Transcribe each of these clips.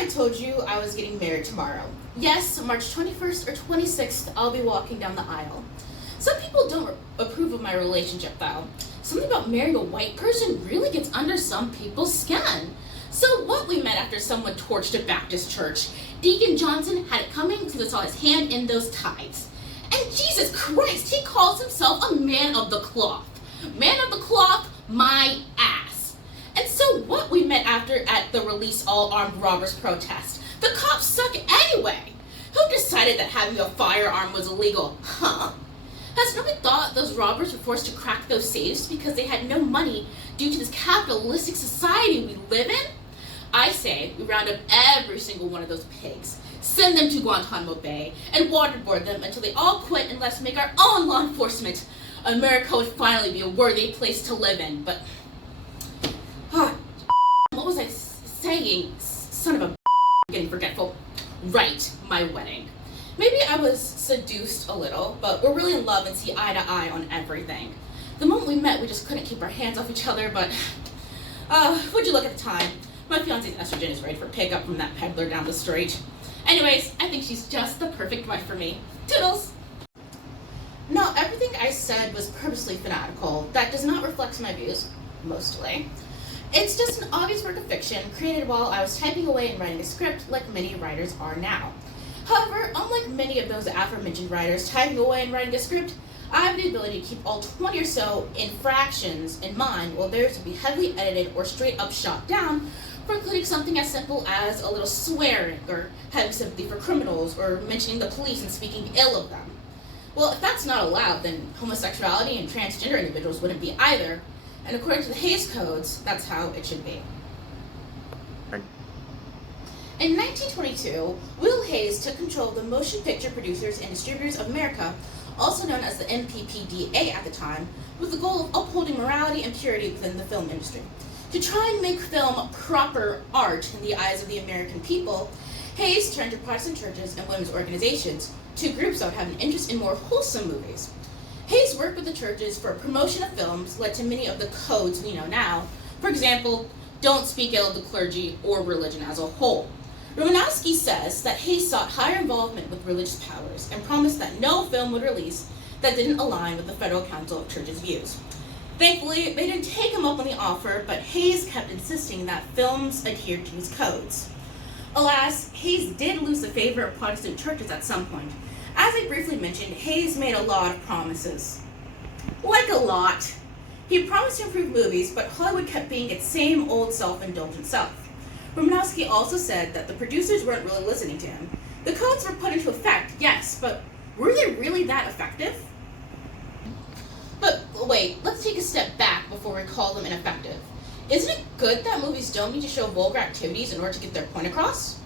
I told you I was getting married tomorrow? Yes, March 21st or 26th, I'll be walking down the aisle. Some people don't approve of my relationship, though. Something about marrying a white person really gets under some people's skin. So what we met after someone torched a Baptist church. Deacon Johnson had it coming because I saw his hand in those tithes. And Jesus Christ, he calls himself a man of the cloth. Man of the cloth, my ass. And so what we met after at the Release All Armed Robbers protest. The cops suck anyway. Who decided that having a firearm was illegal? Huh? Has nobody thought those robbers were forced to crack those safes because they had no money due to this capitalistic society we live in? I say we round up every single one of those pigs, send them to Guantanamo Bay, and waterboard them until they all quit and let's make our own law enforcement. America would finally be a worthy place to live in, but... what was I saying? Son of a... I'm getting forgetful. Right, my wedding. Maybe I was seduced a little, but we're really in love and see eye to eye on everything. The moment we met, we just couldn't keep our hands off each other, but... would you look at the time? My fiance's estrogen is ready for pickup from that peddler down the street. Anyways, I think she's just the perfect wife for me. Toodles! No, everything I said was purposely fanatical. That does not reflect my views, mostly. It's just an obvious work of fiction created while I was typing away and writing a script like many writers are now. However, unlike many of those aforementioned writers typing away and writing a script, I have the ability to keep all 20 or so infractions in mind, while theirs would be heavily edited or straight up shot down, for including something as simple as a little swearing, or having sympathy for criminals, or mentioning the police and speaking ill of them. Well, if that's not allowed, then homosexuality and transgender individuals wouldn't be either, and according to the Hays Codes, that's how it should be. In 1922, Will Hays took control of the Motion Picture Producers and Distributors of America, also known as the MPPDA at the time, with the goal of upholding morality and purity within the film industry. To try and make film proper art in the eyes of the American people, Hays turned to Protestant churches and women's organizations, two groups that would have an interest in more wholesome movies. Hays' work with the churches for promotion of films led to many of the codes we know now. For example, don't speak ill of the clergy or religion as a whole. Romanowski says that Hays sought higher involvement with religious powers and promised that no film would release that didn't align with the Federal Council of Churches' views. Thankfully, they didn't take him up on the offer, but Hays kept insisting that films adhere to his codes. Alas, Hays did lose the favor of Protestant churches at some point. As I briefly mentioned, Hays made a lot of promises. Like a lot. He promised to improve movies, but Hollywood kept being its same old self-indulgent self. Romanowski also said that the producers weren't really listening to him. The codes were put into effect, yes, but were they really that effective? But wait, let's take a step back before we call them ineffective. Isn't it good that movies don't need to show vulgar activities in order to get their point across?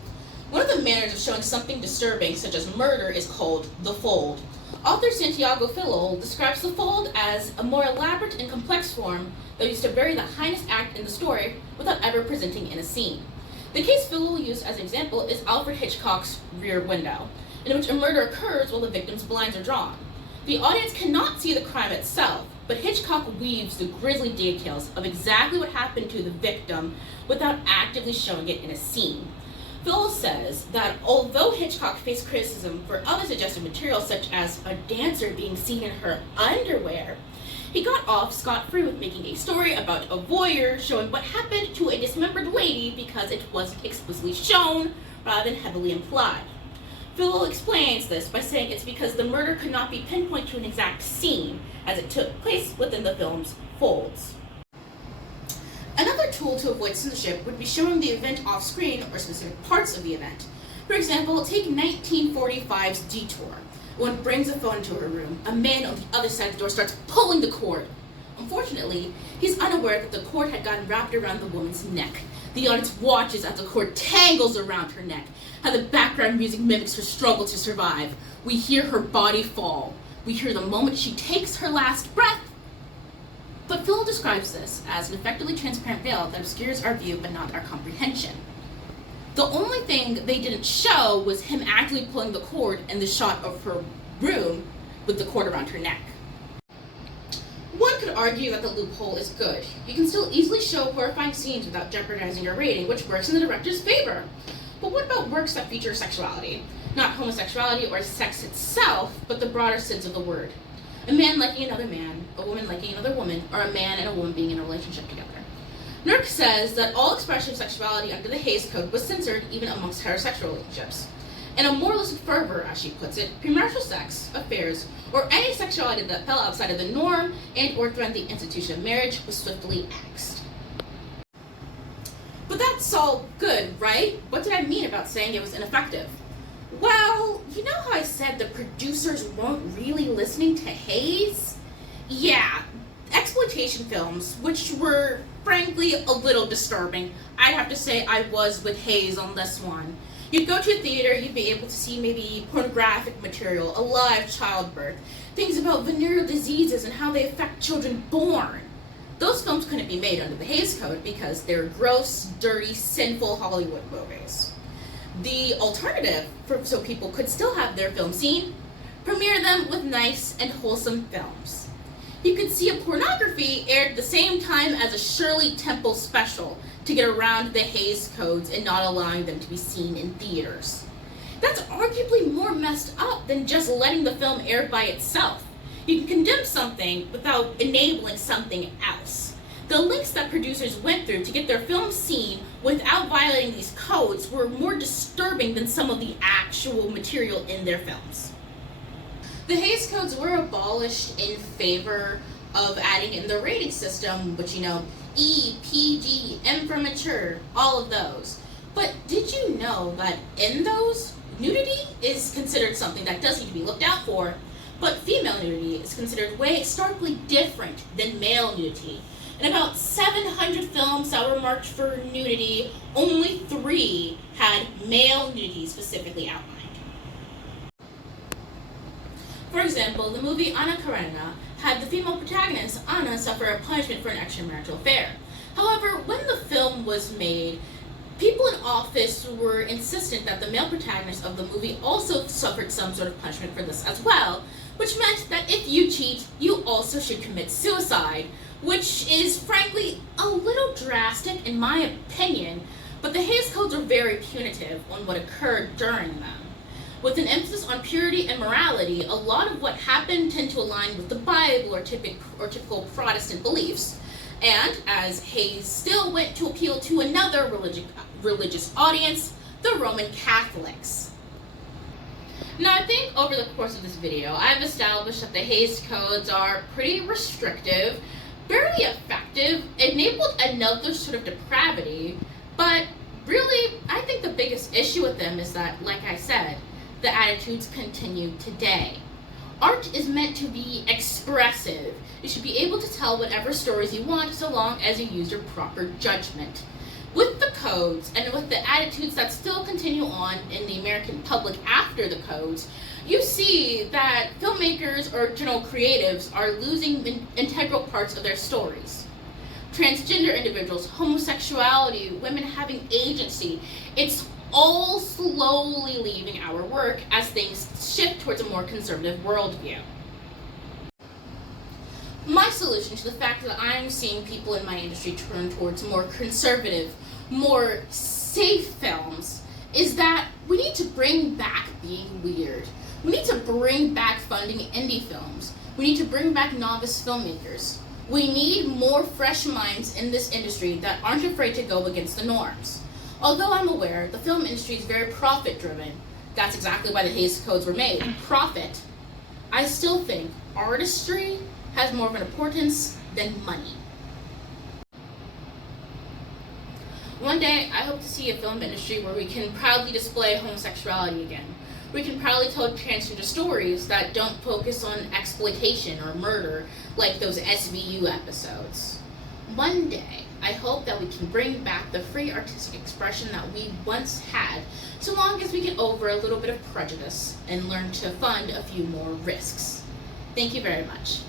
One of the manners of showing something disturbing, such as murder, is called the fold. Author Santiago Filol describes the fold as a more elaborate and complex form that used to bury the heinous act in the story without ever presenting in a scene. The case Filol used as an example is Alfred Hitchcock's Rear Window, in which a murder occurs while the victim's blinds are drawn. The audience cannot see the crime itself, but Hitchcock weaves the grisly details of exactly what happened to the victim without actively showing it in a scene. Phil says that although Hitchcock faced criticism for other suggested material, such as a dancer being seen in her underwear, he got off scot-free with making a story about a voyeur showing what happened to a dismembered lady because it wasn't explicitly shown rather than heavily implied. Phil explains this by saying it's because the murder could not be pinpointed to an exact scene as it took place within the film's folds. Another tool to avoid censorship would be showing the event off-screen or specific parts of the event. For example, take 1945's Detour. One brings a phone into her room. A man on the other side of the door starts pulling the cord. Unfortunately, he's unaware that the cord had gotten wrapped around the woman's neck. The audience watches as the cord tangles around her neck, how the background music mimics her struggle to survive. We hear her body fall. We hear the moment she takes her last breath. But Phil describes this as an effectively transparent veil that obscures our view but not our comprehension. The only thing they didn't show was him actively pulling the cord in the shot of her room with the cord around her neck. One could argue that the loophole is good. You can still easily show horrifying scenes without jeopardizing your rating, which works in the director's favor. But what about works that feature sexuality? Not homosexuality or sex itself, but the broader sense of the word. A man liking another man, a woman liking another woman, or a man and a woman being in a relationship together. Nurk says that all expression of sexuality under the Hays Code was censored even amongst heterosexual relationships. In a moralistic fervor, as she puts it, premarital sex, affairs, or any sexuality that fell outside of the norm and or threatened the institution of marriage was swiftly axed. But that's all good, right? What did I mean about saying it was ineffective? Well, you know how I said the producers weren't really listening to Hays? Yeah, exploitation films, which were frankly a little disturbing. I'd have to say I was with Hays on this one. You'd go to a theater, you'd be able to see maybe pornographic material, a live childbirth, things about venereal diseases and how they affect children born. Those films couldn't be made under the Hays Code because they're gross, dirty, sinful Hollywood movies. The alternative, so people could still have their film seen, premiere them with nice and wholesome films. You could see a pornography aired at the same time as a Shirley Temple special to get around the Hays Codes and not allowing them to be seen in theaters. That's arguably more messed up than just letting the film air by itself. You can condemn something without enabling something else. The links that producers went through to get their films seen without violating these codes were more disturbing than some of the actual material in their films. The Hays Codes were abolished in favor of adding in the rating system, which E, PG, M for mature, all of those. But did you know that in those, nudity is considered something that does need to be looked out for, but female nudity is considered way starkly different than male nudity. In about 700 films that were marked for nudity, only 3 had male nudity specifically outlined. For example, the movie Anna Karenina had the female protagonist, Anna, suffer a punishment for an extramarital affair. However, when the film was made, people in office were insistent that the male protagonist of the movie also suffered some sort of punishment for this as well, which meant that if you cheat, you also should commit suicide, which is frankly a little drastic in my opinion, but the Hays Codes were very punitive on what occurred during them. With an emphasis on purity and morality, a lot of what happened tend to align with the Bible or typical Protestant beliefs. And as Hays still went to appeal to another religious audience, the Roman Catholics. Now, I think over the course of this video, I've established that the Hays Codes are pretty restrictive, barely effective, enabled another sort of depravity, but really, I think the biggest issue with them is that, like I said, the attitudes continue today. Art is meant to be expressive. You should be able to tell whatever stories you want so long as you use your proper judgment. With the codes and with the attitudes that still continue on in the American public after the codes, you see that filmmakers or general creatives are losing integral parts of their stories. Transgender individuals, homosexuality, women having agency, it's all slowly leaving our work as things shift towards a more conservative worldview. My solution to the fact that I'm seeing people in my industry turn towards more conservative, more safe films is that we need to bring back being weird. We need to bring back funding indie films. We need to bring back novice filmmakers. We need more fresh minds in this industry that aren't afraid to go against the norms. Although I'm aware the film industry is very profit-driven, that's exactly why the Hays Codes were made, profit, I still think artistry has more of an importance than money. One day, I hope to see a film industry where we can proudly display homosexuality again. We can proudly tell transgender stories that don't focus on exploitation or murder like those SVU episodes. One day, I hope that we can bring back the free artistic expression that we once had, so long as we get over a little bit of prejudice and learn to fund a few more risks. Thank you very much.